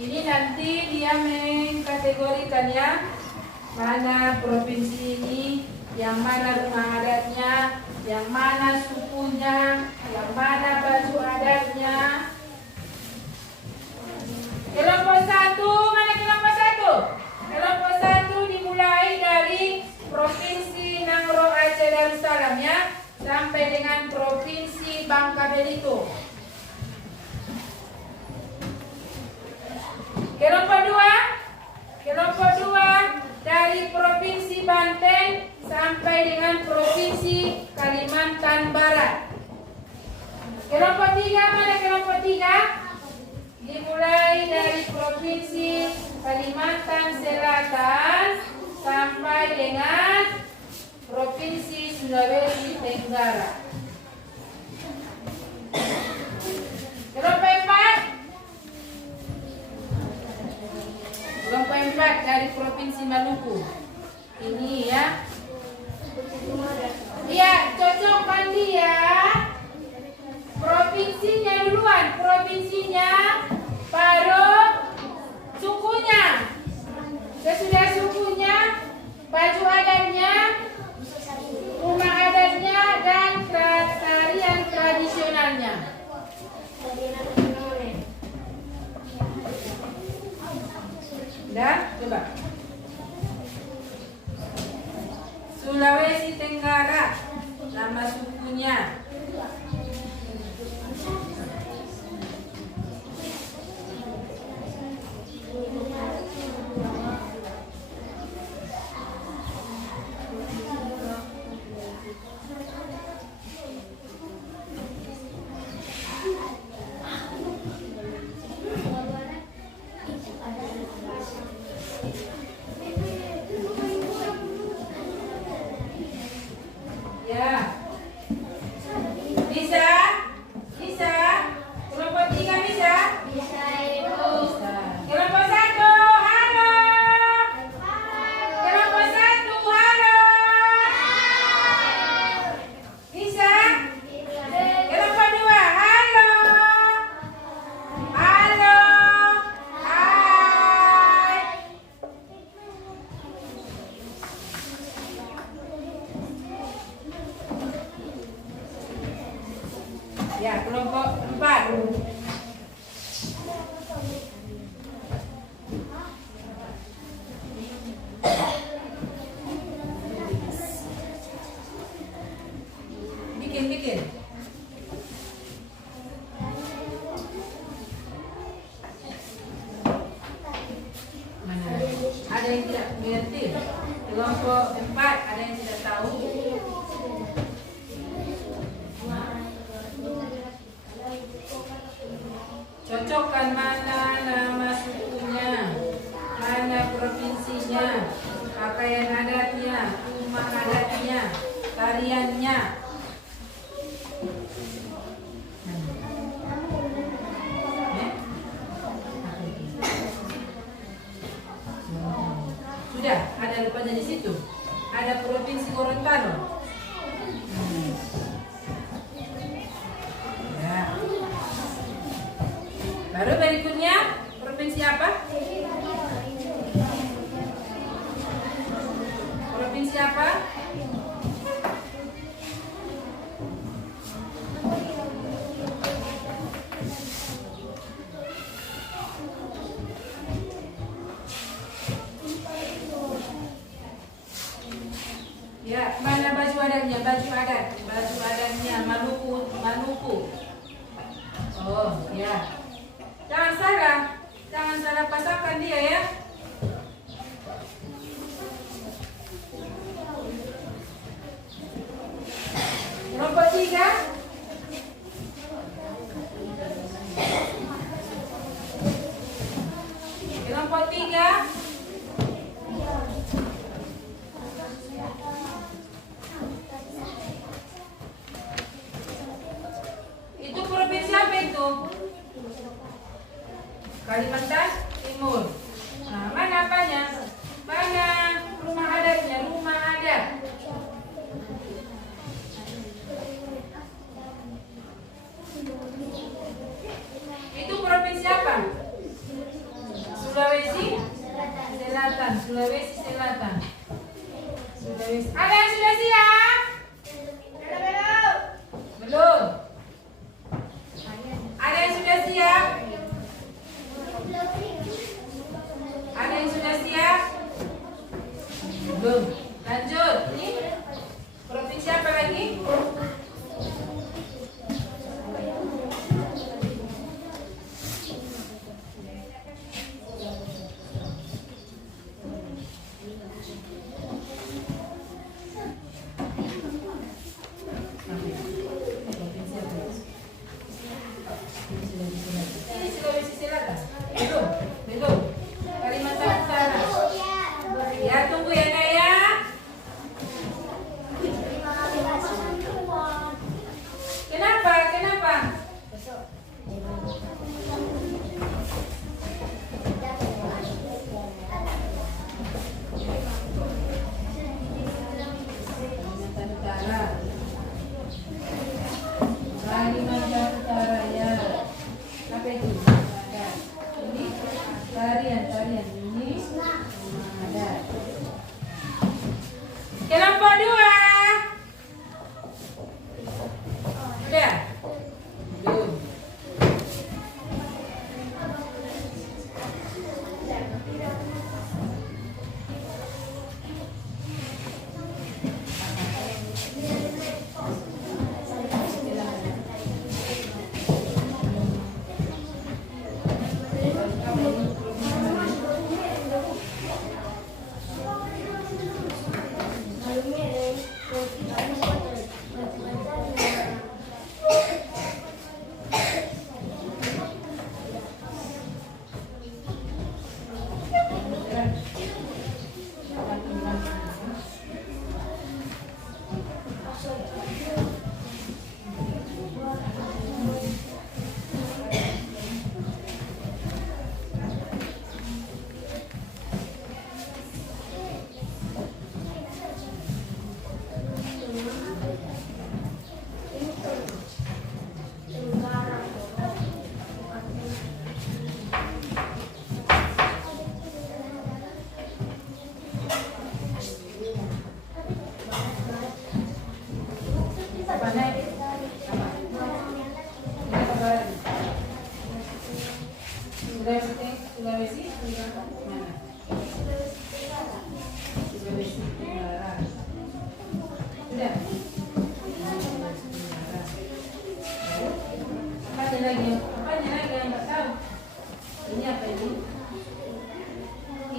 Ini nanti dia mengkategorikan ya, mana provinsi ini, yang mana rumah adatnya, yang mana sukunya, yang mana baju adatnya. Kelompok 1, mana kelompok 1? Kelompok 1 dimulai dari Provinsi Nangro Aceh Darussalam ya, sampai dengan Provinsi Bangka Belitung. Kelompok 2 dari Provinsi Banten sampai dengan Provinsi Kalimantan Barat. Kelompok 3, mana kelompok 3? Dimulai dari Provinsi Kalimantan Selatan sampai dengan Provinsi Sulawesi Tenggara. Kelompok 4 dari Provinsi Maluku. Ini ya. Iya, cocokkan dia. Provinsinya duluan, provinsinya, baru sukunya. Sesudah sukunya, baju adatnya, rumah adatnya, dan tarian tradisionalnya. Udah, coba. Sulawesi Tenggara, nama sukunya. Ya. Bisa? Bisa? Kelompok 3 bisa? Bisa, Ibu. Bisa. Kelompok 1, halo. Kelompok 1, halo. Bisa? Kelompok 2, halo. Halo. Hai. Ya, kelompok 4. Bikin. Mana? Ada yang tidak mengerti? Kelompok 4 ada yang tidak tahu? Cocokkan mana nama sukunya, mana provinsinya, pakaian adatnya, rumah adatnya, tariannya. Sudah, ada rupanya di situ. Ada provinsi Gorontalo. Ya. Baru berikutnya provinsi apa? Provinsi apa? Ya, mana baju adatnya? Baju adatnya Maluku. Oh, ya. Jangan salah pasangkan dia ya. Kelompok 3. Kelompok 3. Itu provinsi apa itu? Kalimantan Timur. Nah, mana apanya? Mana rumah adatnya? Rumah adat. Itu provinsi apa? lagi. Ini Sulawesi Selatan. Belum, belum. Kalimantan Utara. Ya, tunggu ya, Nak ya. Kenapa? Kenapa? Kalimantan Utara. Kalimantan Utara ya. Apa itu? Ada. Ini tarian ini ada. Kelompok 2. Udah. Belum. Sulawesi mana? Sulawesi Tenggara. Sudah. Apanya lagi yang nggak tahu? Ini apa ini?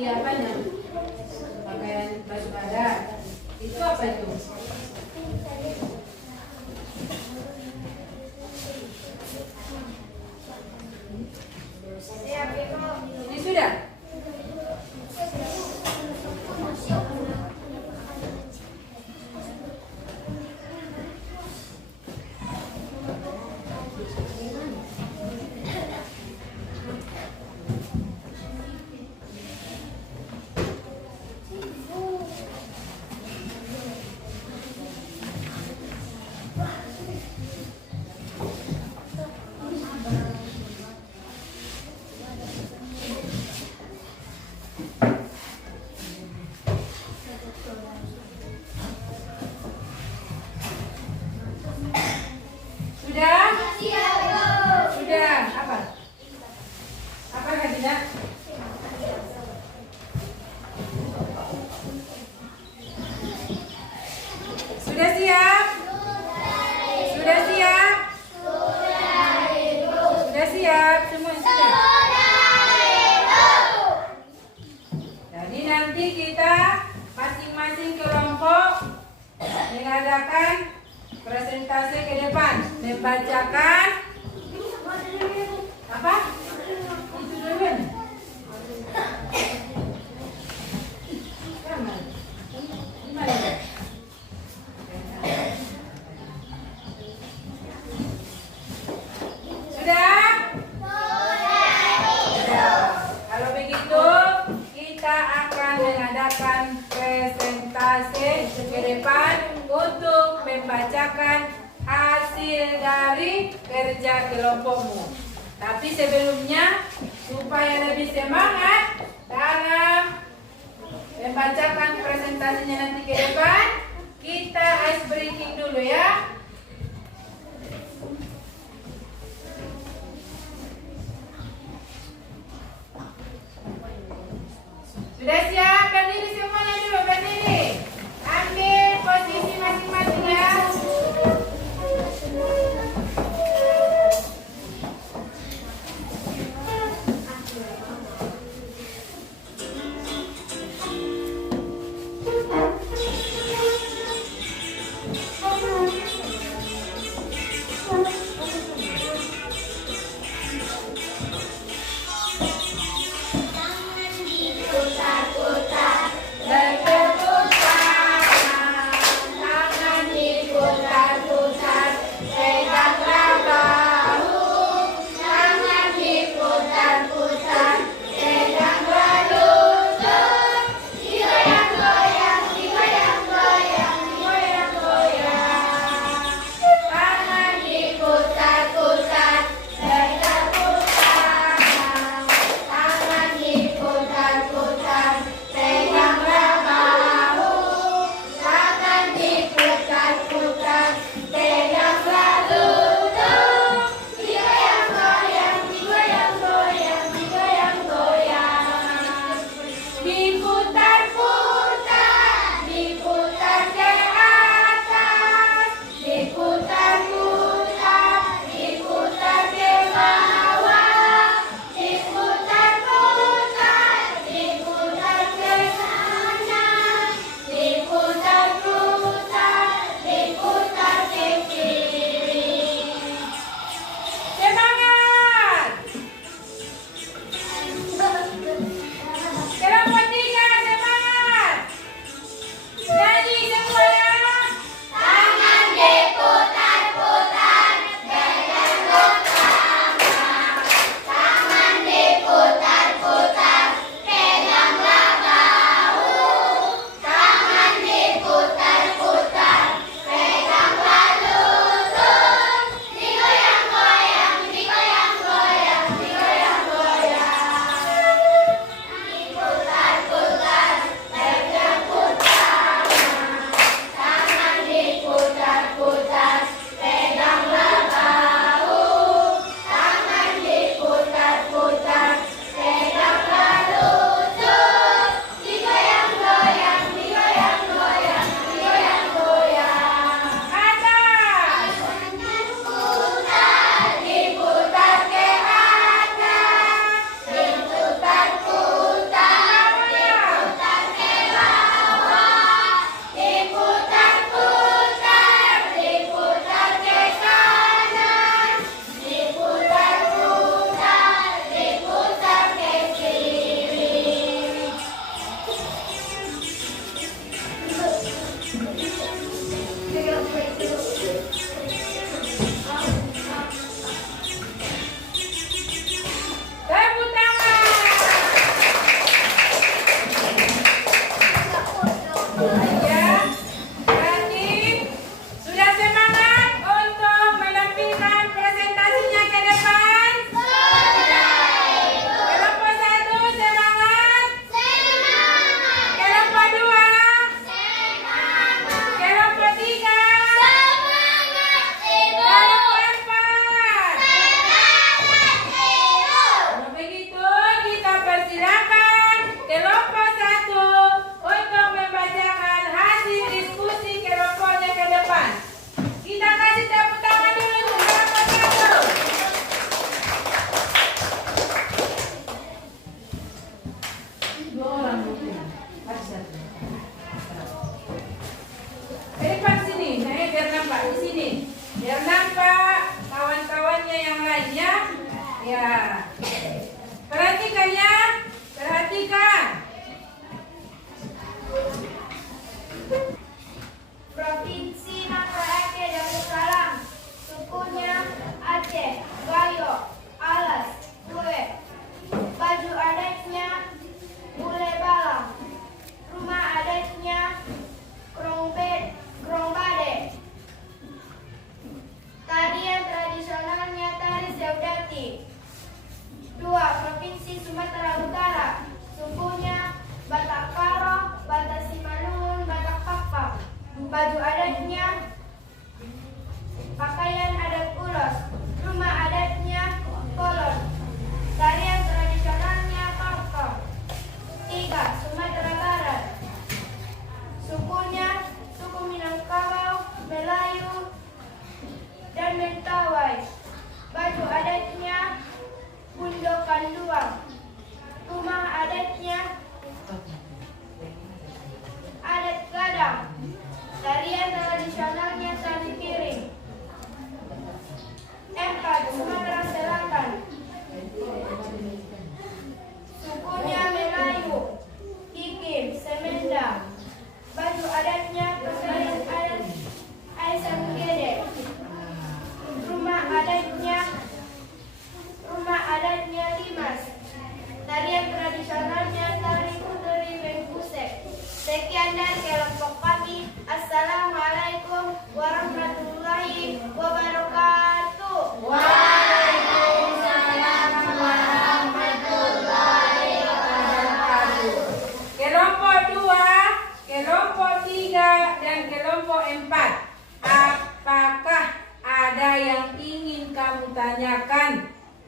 Iya apanya? Pakaian baju adat. Itu apa itu? Ini sudah? Sudah? Sudah. Apa? Apa Kak Dina? Sudah siap? Sudah siap? Sudah siap? Semua sudah? Jadi nanti kita masing-masing kelompok mengadakan presentasi ke depan, membacakan apa? Itu dulu. Gimana? Sudah? Sudah. Kalau begitu kita akan mengadakan presentasi ke depan untuk membacakan hasil dari kerja kelompokmu. Tapi sebelumnya supaya lebih semangat dalam membacakan presentasinya nanti ke depan, kita ice breaking dulu ya. Sudah siap? Berdiri semuanya dulu, berdiri. Ambil posisi masing-masing ya.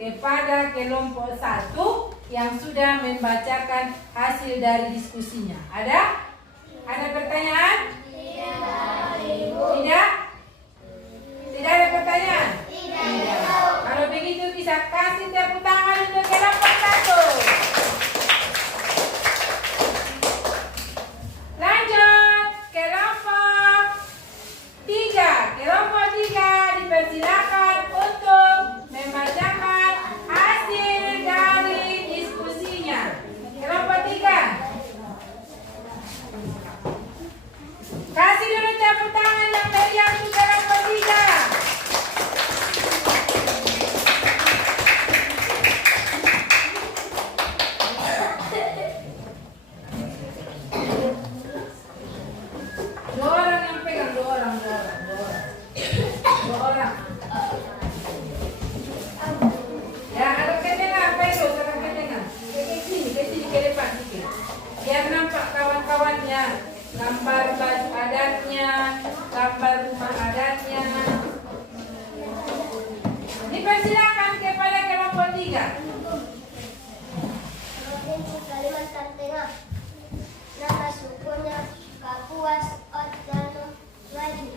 kepada kelompok 1 yang sudah membacakan hasil dari diskusinya. Ada? Ada pertanyaan? Tidak? Tidak ada pertanyaan? Tidak. Kalau begitu bisa kasih tepuk tangan untuk kelompok 1. Lanjut, kelompok 3. Kelompok 3 dipersilakan untuk membacakan hasil dari diskusinya. Kelompok 3. Kasih dulu tepuk tangan yang meriah untuk kelompok 3. Dua orang yang pegang, dua orang. Ya, ada ke tengah, pedo, sekarang ke tengah. Ke sini, ke depan sedikit. Biar nampak kawan-kawannya. Gambar baju adatnya, gambar rumah adatnya. Dipersilakan kepada kelompok 3. Provinsi Kalimantan Tengah. Nama sukunya Kapuas Oddano Melayu.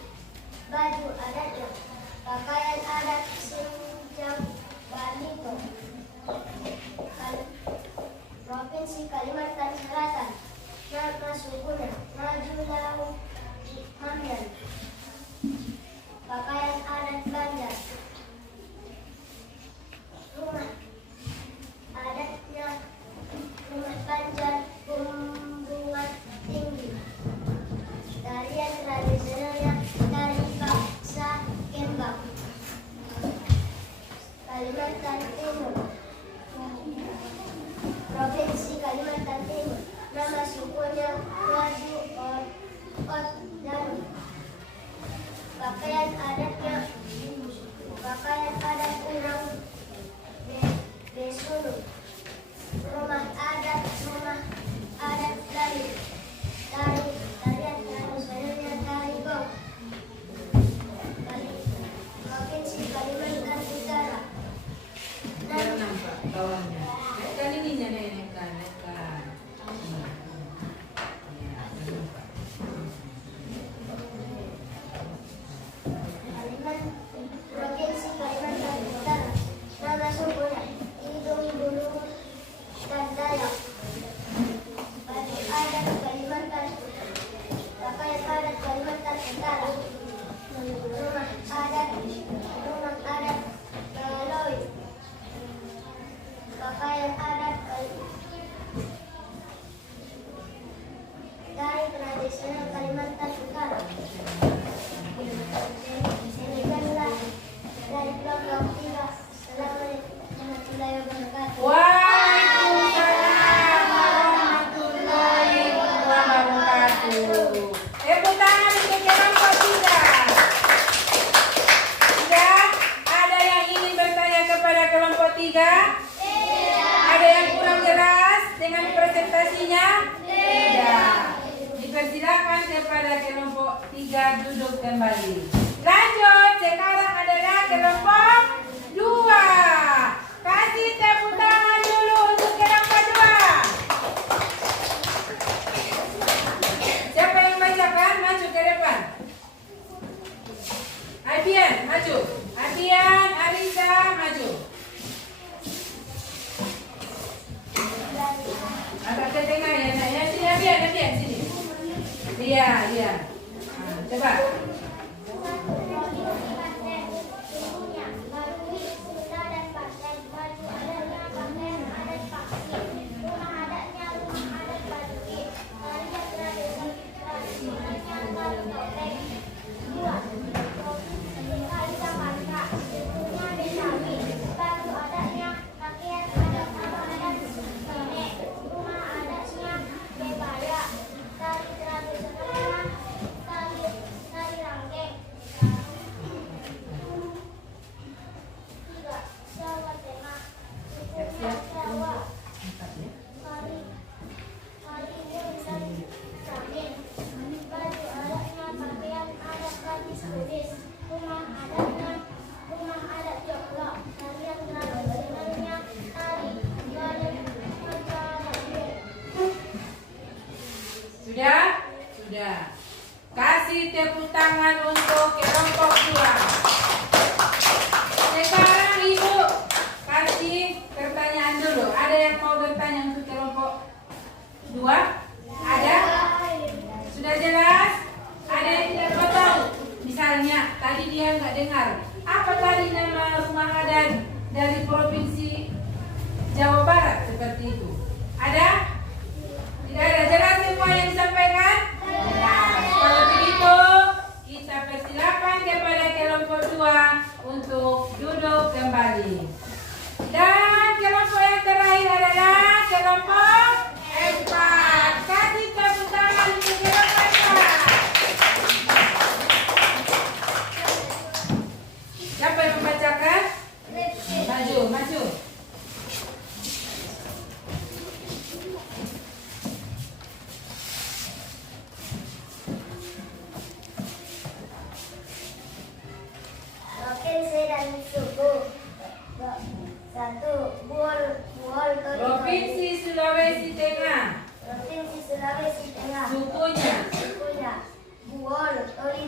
Baju adatnya pakaian adat Sinjang Barito. Provinsi Kalimantan Selatan. Nama sukunya Majulau Mamdan. Pakaian adat Banjar. Rumah adatnya rumah Banjar Bumbungan Tinggi. Tarian tradisionalnya tari baksa kembang. Kalimantan Timur. Provinsi Kalimantan Timur. Nama sukunya Maju Oddano. Pakaian adatnya pakaian adat Urang Besulu. Rumah adat Bali. Tarian tradisionalnya tari gong. Provinsi Kalimantan Utara. Biar nampak kawannya. Naikkan ininya, naikkan. Provinsi Kalimantan Utara. Nama sukunya Hidung Bulu dan Dayak. Baju adat Kalimantan. Pakaian adat Kalimantan Utara. Rumah adat Galoi. Pakaian adat dari tradisional Kalimantan Utara. Demikianlah dari kelompok 3. Assalamualaikum warahmatullahi wabarakatuh. Waalaikumsalam warahmatullahi wabarakatuh. Tepuk tangan untuk kelompok 3. Sudah? Ada yang ingin bertanya kepada kelompok 3? Ada yang kurang jelas dengan presentasinya? Tidak. Dipersilakan kepada kelompok 3 duduk kembali. Lanjut, sekarang adalah kelompok 2. Kasih tepuk tangan dulu untuk kelompok 2. Siapa yang bacakan? Maju ke depan. Abian, maju. Abian, Arisa, maju. Agak ke tengah ya, nak. Ya, sini Abian, sini. Iya. Coba. Tari dengar. Apa tadi nama rumah adat dari Provinsi Jawa Barat seperti itu? Ada? Tidak ada. Jelas semua yang disampaikan? Nah, kalau begitu kita persilakan kepada kelompok 2 untuk duduk kembali. Dan kelompok yang terakhir adalah kelompok 4. Kasih tepuk tangan untuk kelompok 4. Siapa yang membacakan? Maju, maju. Provinsi dan suku. 1. Buol tori. Provinsi Sulawesi Tengah. Provinsi Sulawesi Tengah. Sukunya. Buol tori.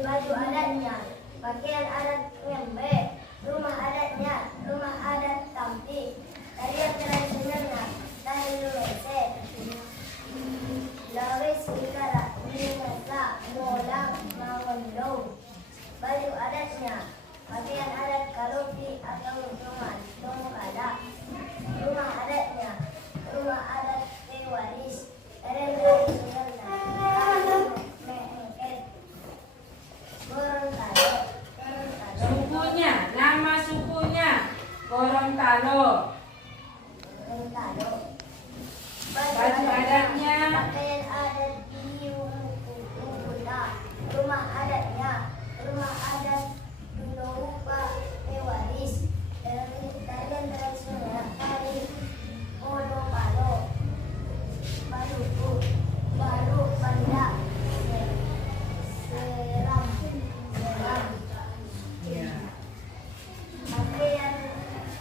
Baju adatnya. Pakaian adat Ngembe. Rumah adatnya. Rumah adat Tampi. Tarian tradisionalnya. Tari Lulese. Lawes Ikara. Minasa. Molang. Mangondong. Baju adatnya. Pakaian adat Kalopi atau Dongkala. Rumah adatnya. Rumah adat Tewaris. Tarian tradisionalnya. Mengket. Gorontalo. Sukunya, nama sukunya Gorontalo. Baju adatnya. Pakaian adat Iukuta. Rumah adatnya. Rumah adat Duloupa Tewaris. Tarian tradisional tari Odopalo. Maluku. Baru Banda. Seram. Ya. Pakaian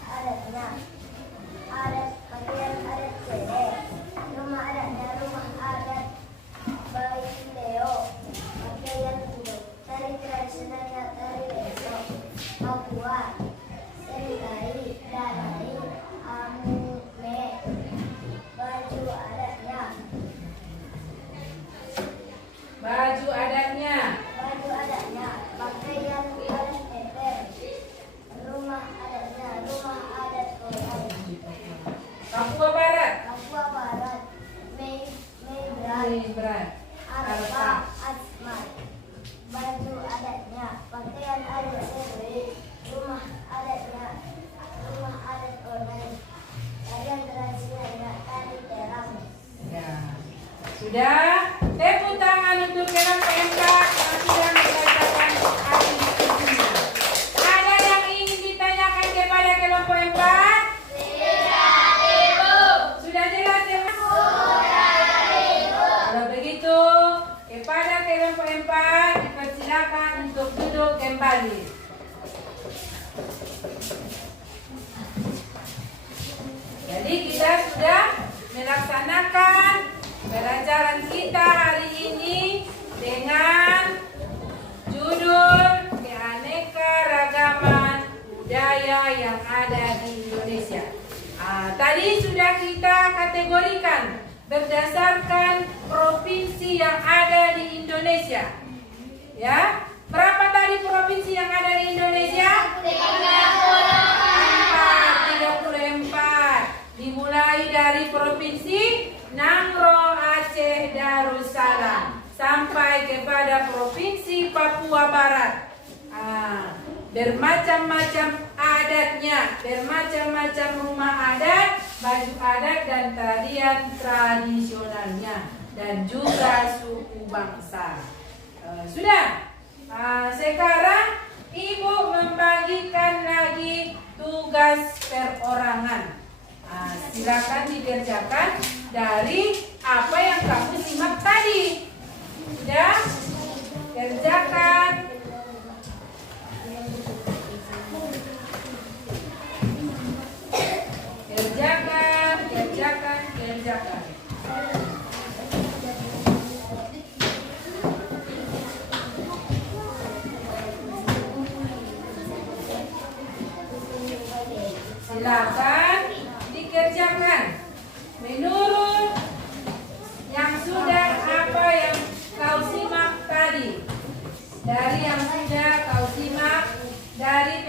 adatnya. Pakaian adat Cere. Rumah adatnya rumah adat Baileo. Pakaian budok. Tari tradisionalnya tari Leso. Papua. Sendai. Danai. Amume. Baju adatnya. Baju adatnya. Pakaian adat Eper. Rumah adatnya rumah adat Koran. Papua Barat. Papua Barat. Membran. Gibran. Arfa. Asmat. Baju adatnya. Pakaian adat Sewe. Rumah adatnya rumah adat Koran. Tarian tradisionalnya tari terang. Ya. Sudah. Tepuk tangan untuk kelompok 4 yang sudah membacakan hasil diskusinya. Ada yang ingin ditanyakan kepada kelompok 4? Sudah jelas ya? Kalau begitu, kepada kelompok 4 dipersilakan untuk duduk kembali. Jadi kita sudah melaksanakan pelajaran kita hari ini dengan judul keanekaragaman budaya yang ada di Indonesia. Tadi sudah kita kategorikan berdasarkan provinsi yang ada di Indonesia. Ya, berapa tadi provinsi yang ada di Indonesia? 34. Dimulai dari provinsi Nangro, Aceh, Darussalam sampai kepada provinsi Papua Barat. Bermacam-macam adatnya, bermacam-macam rumah adat, baju adat dan tarian tradisionalnya, dan juga suku bangsa. Sudah. Sekarang Ibu membagikan lagi tugas perorangan. Silakan dikerjakan dari apa yang kamu simak tadi. Sudah? Kerjakan. Kerjakan. Silakan dikerjakan menurut yang sudah apa yang kau simak tadi, dari yang sudah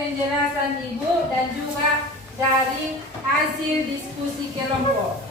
penjelasan Ibu dan juga dari hasil diskusi kelompok.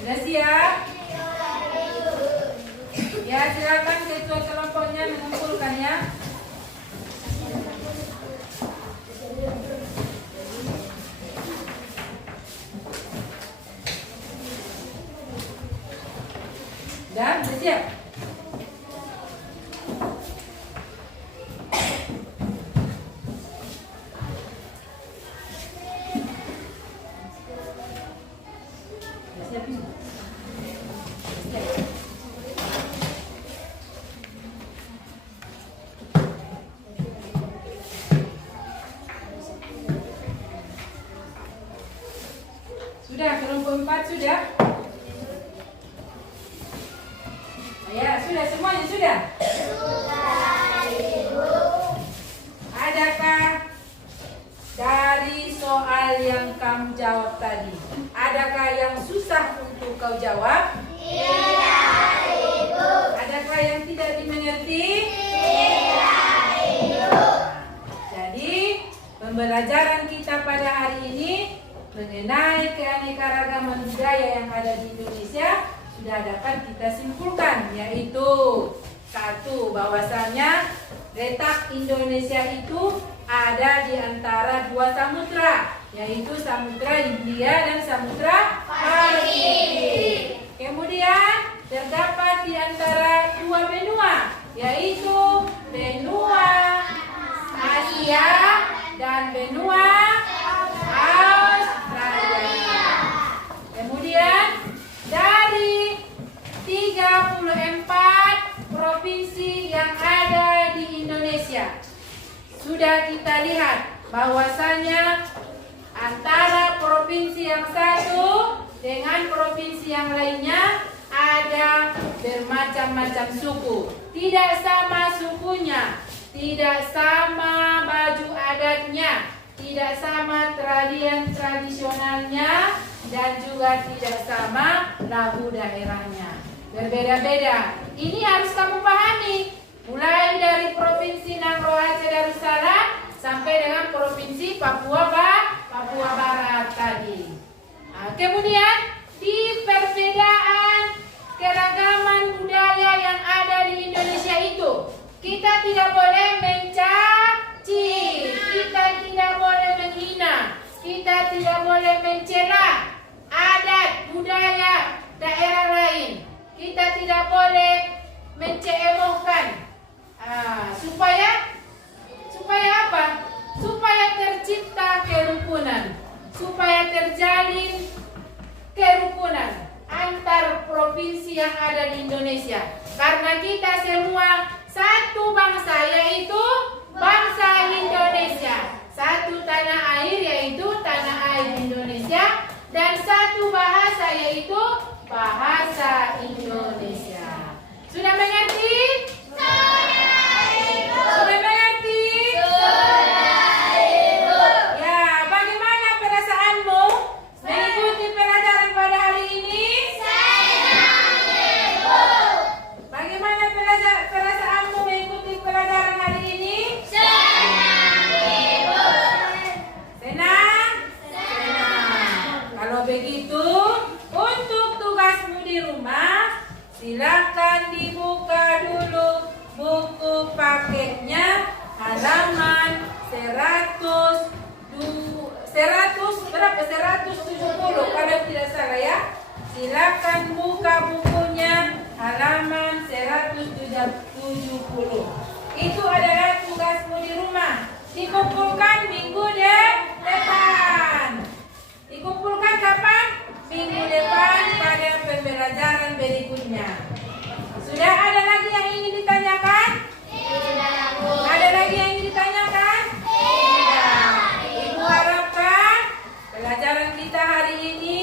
Sudah siap? Ya, silakan ketua kelompoknya mengumpulkan ya. Dan sudah siap? Siap ini. Sudah, kelompok 4 sudah? Ya, sudah semuanya sudah? Adakah dari soal yang kamu jawab tadi, adakah yang susah untuk kau jawab? Tidak, Ibu. Adakah yang tidak dimengerti? Tidak, Ibu. Jadi, pembelajaran kita pada hari ini mengenai keanekaragaman budaya yang ada di Indonesia sudah dapat kita simpulkan, yaitu satu, bahwasanya letak Indonesia itu ada di antara dua samudra, yaitu Samudra Hindia dan Samudra Pasifik. Kemudian terdapat di antara dua benua, yaitu benua Asia dan benua Australia. Kemudian dari 34 provinsi yang ada di Indonesia, sudah kita lihat bahwasanya antara provinsi yang satu dengan provinsi yang lainnya ada bermacam-macam suku. Tidak sama sukunya, tidak sama baju adatnya, tidak sama tradisionalnya, dan juga tidak sama lagu daerahnya. Berbeda-beda. Ini harus kamu pahami. Mulai dari Provinsi Nangro Aceh Darussalam sampai dengan Provinsi Papua Barat tadi. Nah, kemudian di perbedaan keragaman budaya yang ada di Indonesia itu, kita tidak boleh mencaci, kita tidak boleh menghina, kita tidak boleh mencela adat budaya daerah lain. Kita tidak boleh mencemohkan. Supaya apa? Supaya tercipta kerukunan, supaya terjalin kerukunan antar provinsi yang ada di Indonesia. Karena kita semua satu bangsa, yaitu bangsa Indonesia. Satu tanah air, yaitu tanah air Indonesia. Dan satu bahasa, yaitu bahasa Indonesia. Sudah mengerti? Sudah mengerti? Ya, bagaimana perasaanmu mengikuti pelajaran pada hari ini? Bagaimana perasaanmu mengikuti halaman 170 kalau tidak salah ya. Silakan buka bukunya halaman 170. Itu adalah tugasmu di rumah. Dikumpulkan minggu depan. Dikumpulkan kapan? Minggu depan pada pembelajaran berikutnya. Sudah ada lagi yang ingin ditanyakan? Ada lagi yang ingin ditanyakan? Tidak. Ibu harapkan pelajaran kita hari ini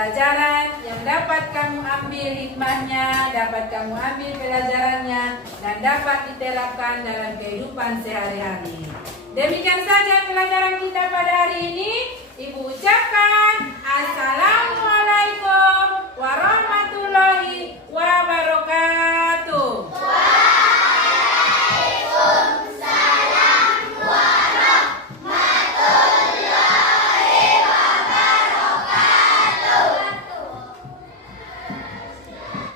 pelajaran yang dapat kamu ambil hikmahnya, dapat kamu ambil pelajarannya, dan dapat diterapkan dalam kehidupan sehari-hari. Demikian saja pelajaran kita pada hari ini. Ibu ucapkan Assalamualaikum warahmatullahi wabarakatuh.